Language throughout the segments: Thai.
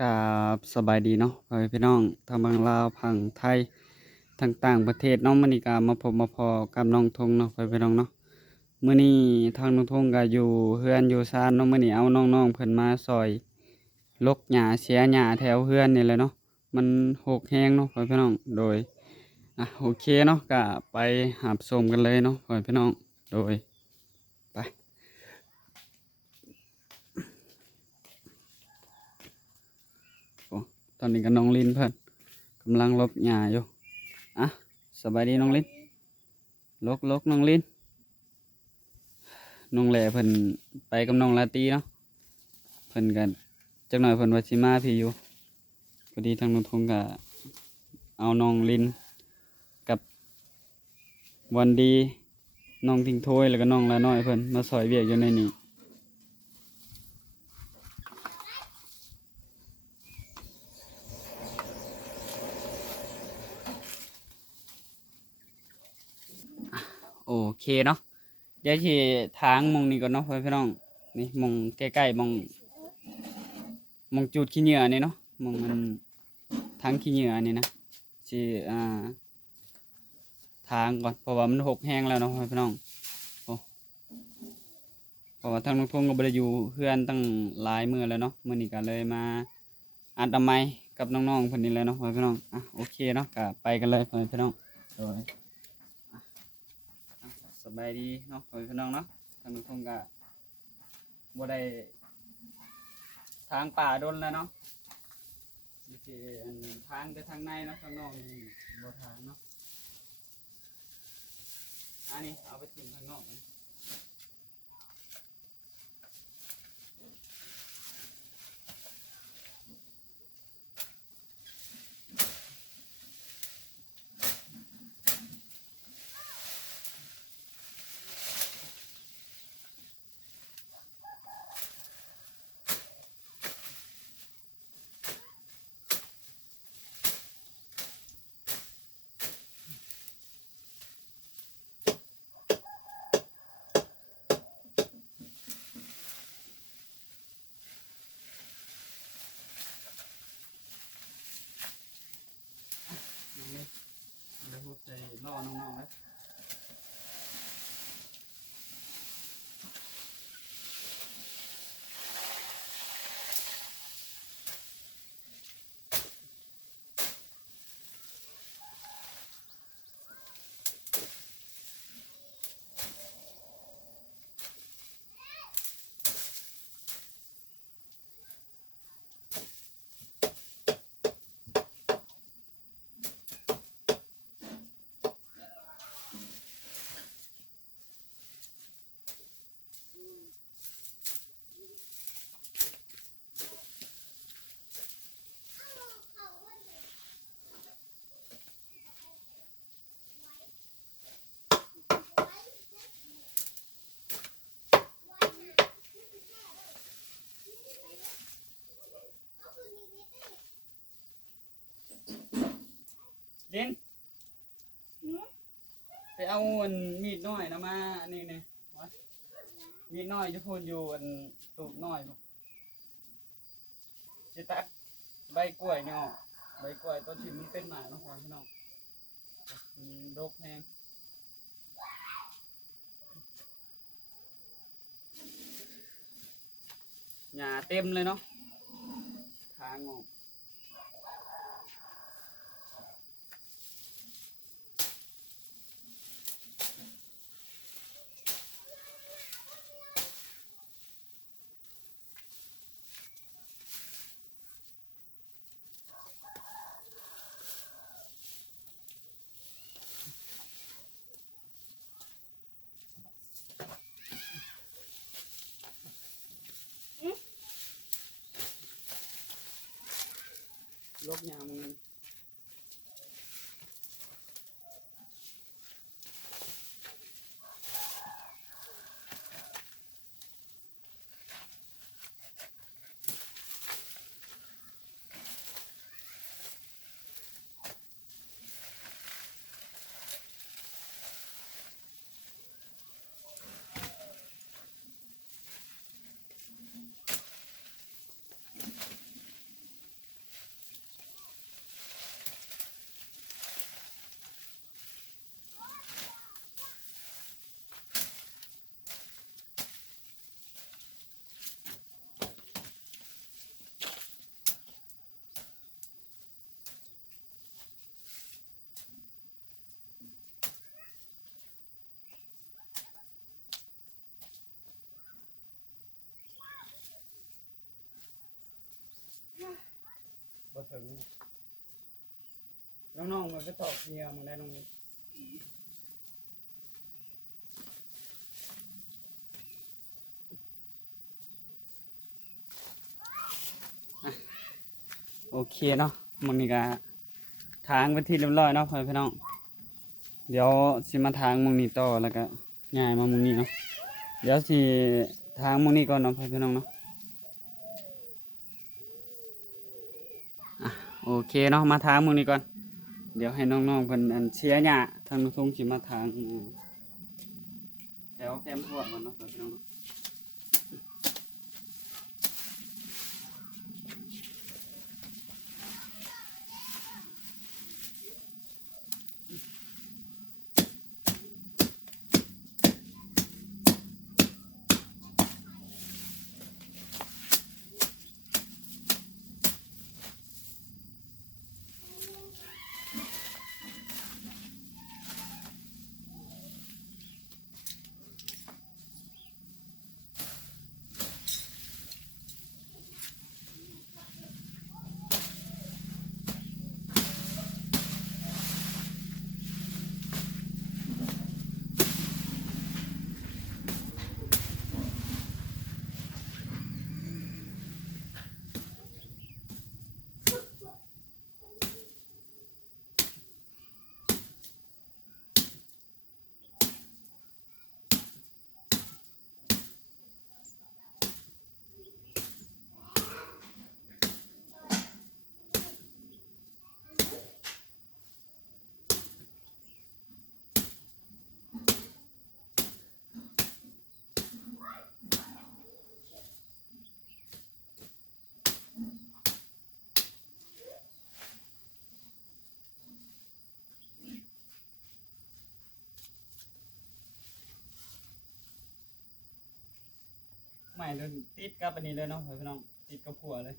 กับสบายดีเนาะพ่อแม่พี่น้องทางบางลาวพังไทยทางต่างประเทศเน้องมื้อนี้ก็มาพบมาพอกับน้องทงเนาะพ่อแม่พี่น้องเนาะมื้อนี้ทางน้องทงก็อยู่เฮือนอยู่ศาลเนาะมื้อนี้เอาน้องๆเพิ่นมาซอยรกหญ้าเสียหญ้าแถวเฮือนนี่แหละเนาะมันหกแฮงเนาะพ่อแม่พี่น้องโดยโอเคเนาะก็ไปรับชมกันเลยเนาะพ่อแม่พี่น้องโดยไปโอ้ตอนนี้ก็น้องลินเพิ่นกำลังลบหญ้าอยู่อ่ะสบายดีน้องลินลกน้องลิน น้องแหล่เพิ่นไปกับน้องลาตรีเนาะเพิ่นกันจักหน่อยเพิ่นว่าสิมาพี่อยู่พอดีทางน้องทงก็เอาน้องลินกับวันดีน้องทิ้งถ้วยแล้วก็น้องละน้อยเพิ่นมาซอยเวียกอยู่ในนี้โอเคเนาะเดี๋ยวสิทางหมองนี้ก่อนเนาะพี่น้องนี่หมองใกล้ๆหมองจุดขี้เหงื่อนี่เนาะหมองมันทางขี้เหงื่อนี่นะสิทางก่อนเพราะว่ามันหกแห้งแล้วเนาะพี่น้องโอ้เพราะว่าทางน้องทงก็บ่ได้อยู่เฮือนตั้งหลายมื้อแล้วเนาะมื้อนี้ก็เลยมาอัดไมค์กับน้องๆเพิ่นนี่แหละเนาะพี่น้องโอเคเนาะก็ไปกันเลยพี่น้องโดยสบายดีเนาะพี่น้องเนาะทางน้องทงก็บ่ได้ทางป่าดนแล้วเนาะนี่สิทางแต่ทางในเนาะทางนอกนี่บ่ทางเนาะอันนี้เอาไปทิ้งทางนอกน้องนี่เดี๋ยวผมจะล่อน้องๆเลยเล่นไปเอามีดน้อยนะมานี่นี่มีดน้อยจะพูดอยู่ตูบน้อยพวกสิตัดใบกล้วยเนี่ยออกใบกล้วยต้นที่มันเป็นหมาเนาะพี่น้องมันรกแห้งหญ้าเต็มเลยเนาะทางออกลกหญ้ามึง ถึงน้องๆมันก็ตอกเฮียมันได้น้องนี่โอเคเนาะมันนี่ก็ทางเป็นที่เรียบร้อยเนาะพี่น้องเดี๋ยวสิมาทางมึงนี้ต่อแล้วก็ง่ายมามึงนี้เนาะเดี๋ยวสิทางมึงนี้ก่อนเนาะพี่น้องเนาะโอเคเนาะมาทางมึงนี้ก่อนเดี๋ยวให้น้องๆเพิ่นอันเชียร์หญ้าทางทุ่งสิมาทางแถวแคมป์พวกก่อนเนาะพี่น้องเนาะไม่เลยติดกับอันนี้เลยเนาะพี่น้องติดกับผัวเลย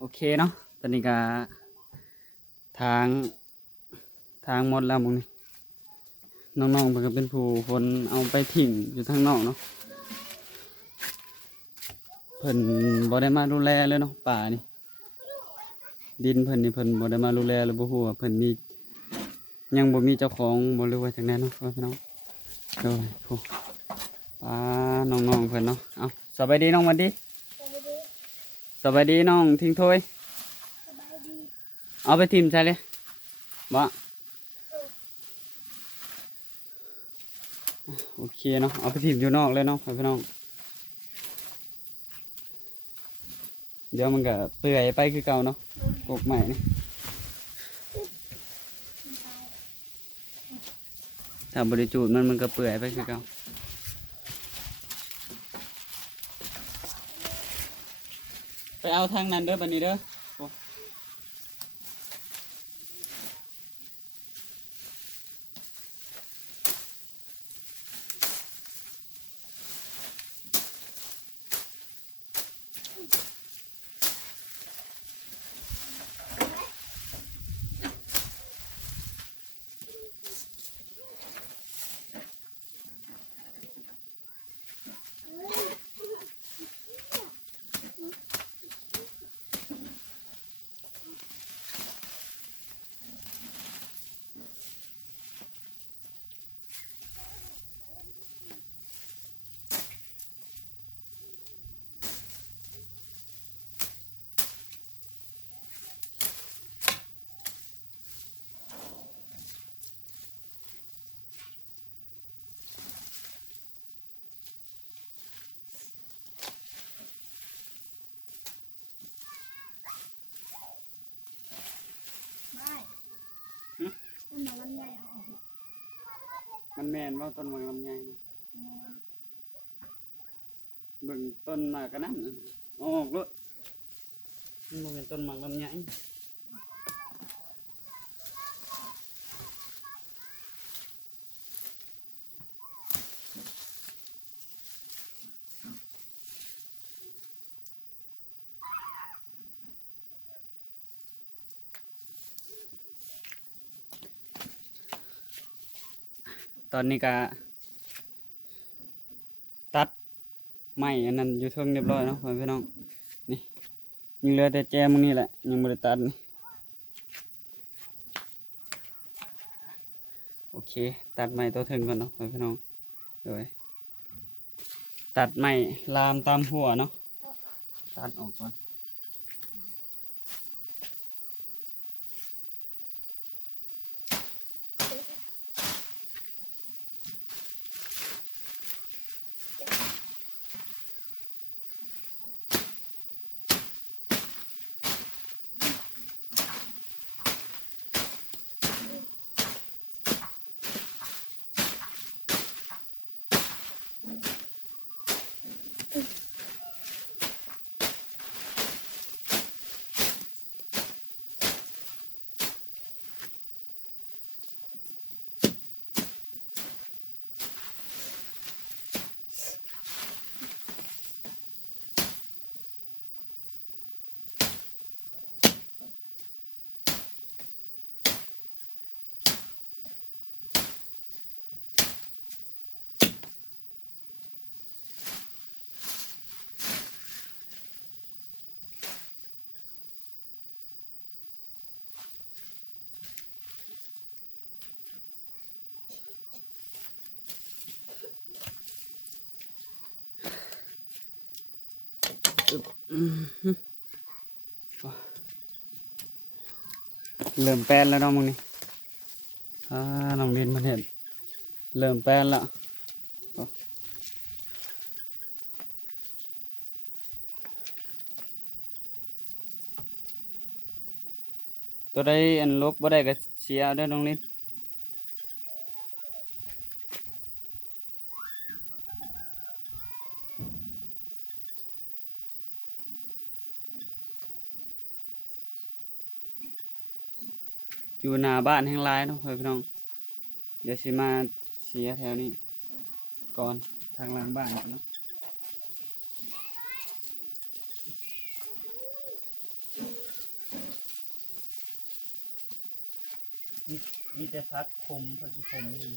โอเคเนาะตอนนี้ก็ทางหมดแล้วมึงนี่น้องๆเพิ่นก็เป็นผู้คนเอาไปถิ่มอยู่ทางนอกเนาะเพิ่นบ่ได้มาดูแลเลยเนาะป่านี่ดินเพิ่นนี่เพิ่นบ่ได้มาดูแลเลยบ่ฮู้ว่าเพิ่นมียังบ่มีเจ้าของบ่รู้ว่าจังได๋เนาะพี่น้องโดยผู้ป่าน้องๆเพิ่นเนาะเอาสบายดีน้องวันดีสบายดีน้องทิ้งถ้วยเอาไปถิ่มใส่เลยบ่โอเคเนาะเอาไปถิ่มอยู่นอกเลยเนาะพี่น้องเดี๋ยวมันก็เปื่อยไปคือเก่าเนาะปลูกใหม่นี่ถ้าบริจูดมันก็เปื่อยไปคือเก่าไปเอาทางนั้นเด้อบัดนี้เด้อมันแม่นว่าต้นไม้ลำไยนี่เบิ่งต้นมากกันนั่นออกเลยมันเป็นต้นไม้ลำไยตอนนี้ก็ตัดไม้อันนั้นอยู่เทิงเรียบร้อยเนาะพี่น้องนี่ยังเหลือแต่แจมึงนี่แหละยังไม่ได้ตัดนี่โอเคตัดไม้ตัวเทิงก่อนเนาะพี่น้องโดยตัดไม้ลามตามหัวเนาะตัดออกก่อนเริ่มแป้นแล้วเนาะมึงนี่น้องดินมันเห็นเริ่มแป้นแล้วตัวใดอันลบบ่ได้ก็เสียเด้อน้องดินอยู่หน้าบ้านแห่งหลายเนาะพี่น้องเดี๋ยวสิมาเสียแถวนี้ก่อนทางหลังบ้านเนาะ มีมีแต่พักคมพักอีคมนี่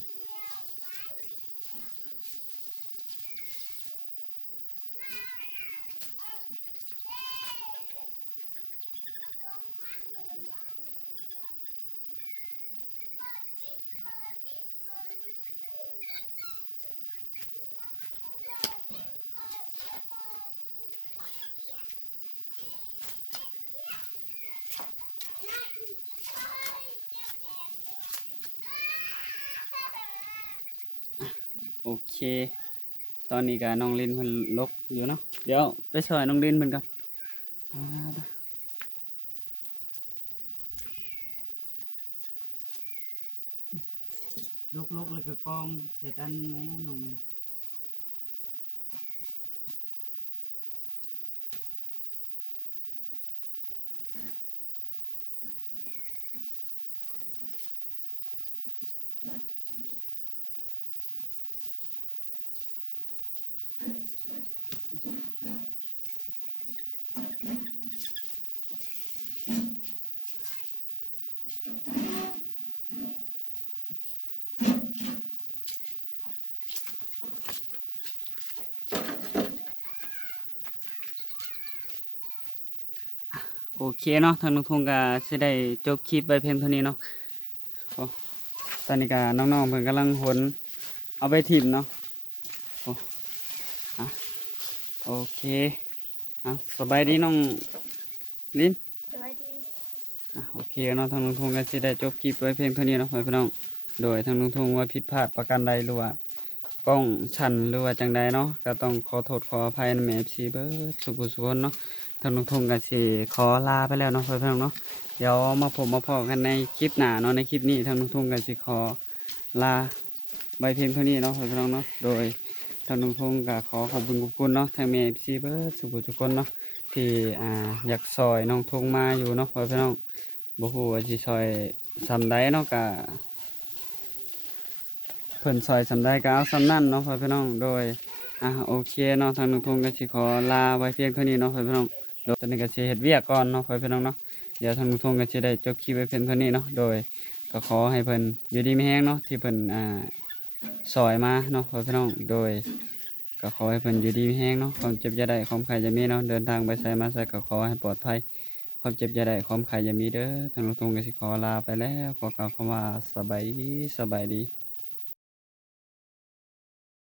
โอเค ตอนนี้ก็น้องลินเพิ่นลกอยู่เนาะเดี๋ยวไปช่วยน้องลินเพิ่นก่อนอ่าลกแล้วก็กองใส่กันไหมน้องลิน โอเคเนาะทางน้องทงก็จะได้จบคลิปไปเพียงเท่านี้เนาะโอ้ตอนนี้ก็น้องๆเพิ่นกำลังหนเอาไปถิ่มเนาะโอ้อะโอเคเอาสบายดีน้องลิน สวัสดี โอเคเนาะทางน้องทงก็จะได้จบคลิปไว้เพียงเท่านี้เนาะพี่น้องโดยทางน้องทงว่าผิดพลาดประการใดหรือว่ากล้องชันหรือว่าจังใดเนาะก็ต้องขอโทษขออภัยในแม่ FC เบิดสุขสุขคนเนาะทางน้องทงก็สิขอลาไปแล้วเนาะพี่น้องเนาะ เดี๋ยวมาผมมาพอกันในคลิปหน้าเนาะในคลิปนี้ทางนุ่งทุ่งกันสิขอลาใบเพียงเท่านี้เนาะพี่น้องเนาะโดยทางนุ่งทุ่งก็ขอขอบคุณขอบคุณเนาะทางเมียซีเบอร์สุขุทุกคนเนาะที่อยากซอยน้องทุ่งมาอยู่เนาะพี่น้องบ่ฮู้ว่าสิซอยสำใดเนาะก็เพิ่นซอยสำใดก็เอาสำนั่นเนาะพี่น้องโดยโอเคเนาะทางนุ่งทุ่งก็สิขอลาไว้เพียงเท่านี้เนาะพี่น้องโดยตอนนี้ก็สิเฮ็ดเวียกก่อนเนาะพี่น้องเนาะ เดี๋ยวทางลุงทงก็จะได้จบคลิปไว้เพียงเท่านี้เนาะ โดยก็ขอให้เพิ่นอยู่ดีไม่แห้งเนาะที่เพิ่นซอยมาเนาะพี่น้อง โดยก็ขอให้เพิ่นอยู่ดีไม่แห้งเนาะความเจ็บจะได้ความไข้จะมีเนาะเดินทางไปไสมาไสก็ขอให้ปลอดภัยความเจ็บจะได้ความไข้จะมีเด้อทางลุงทงก็สิขอลาไปแล้วขอกล่าวคำว่าสบายดี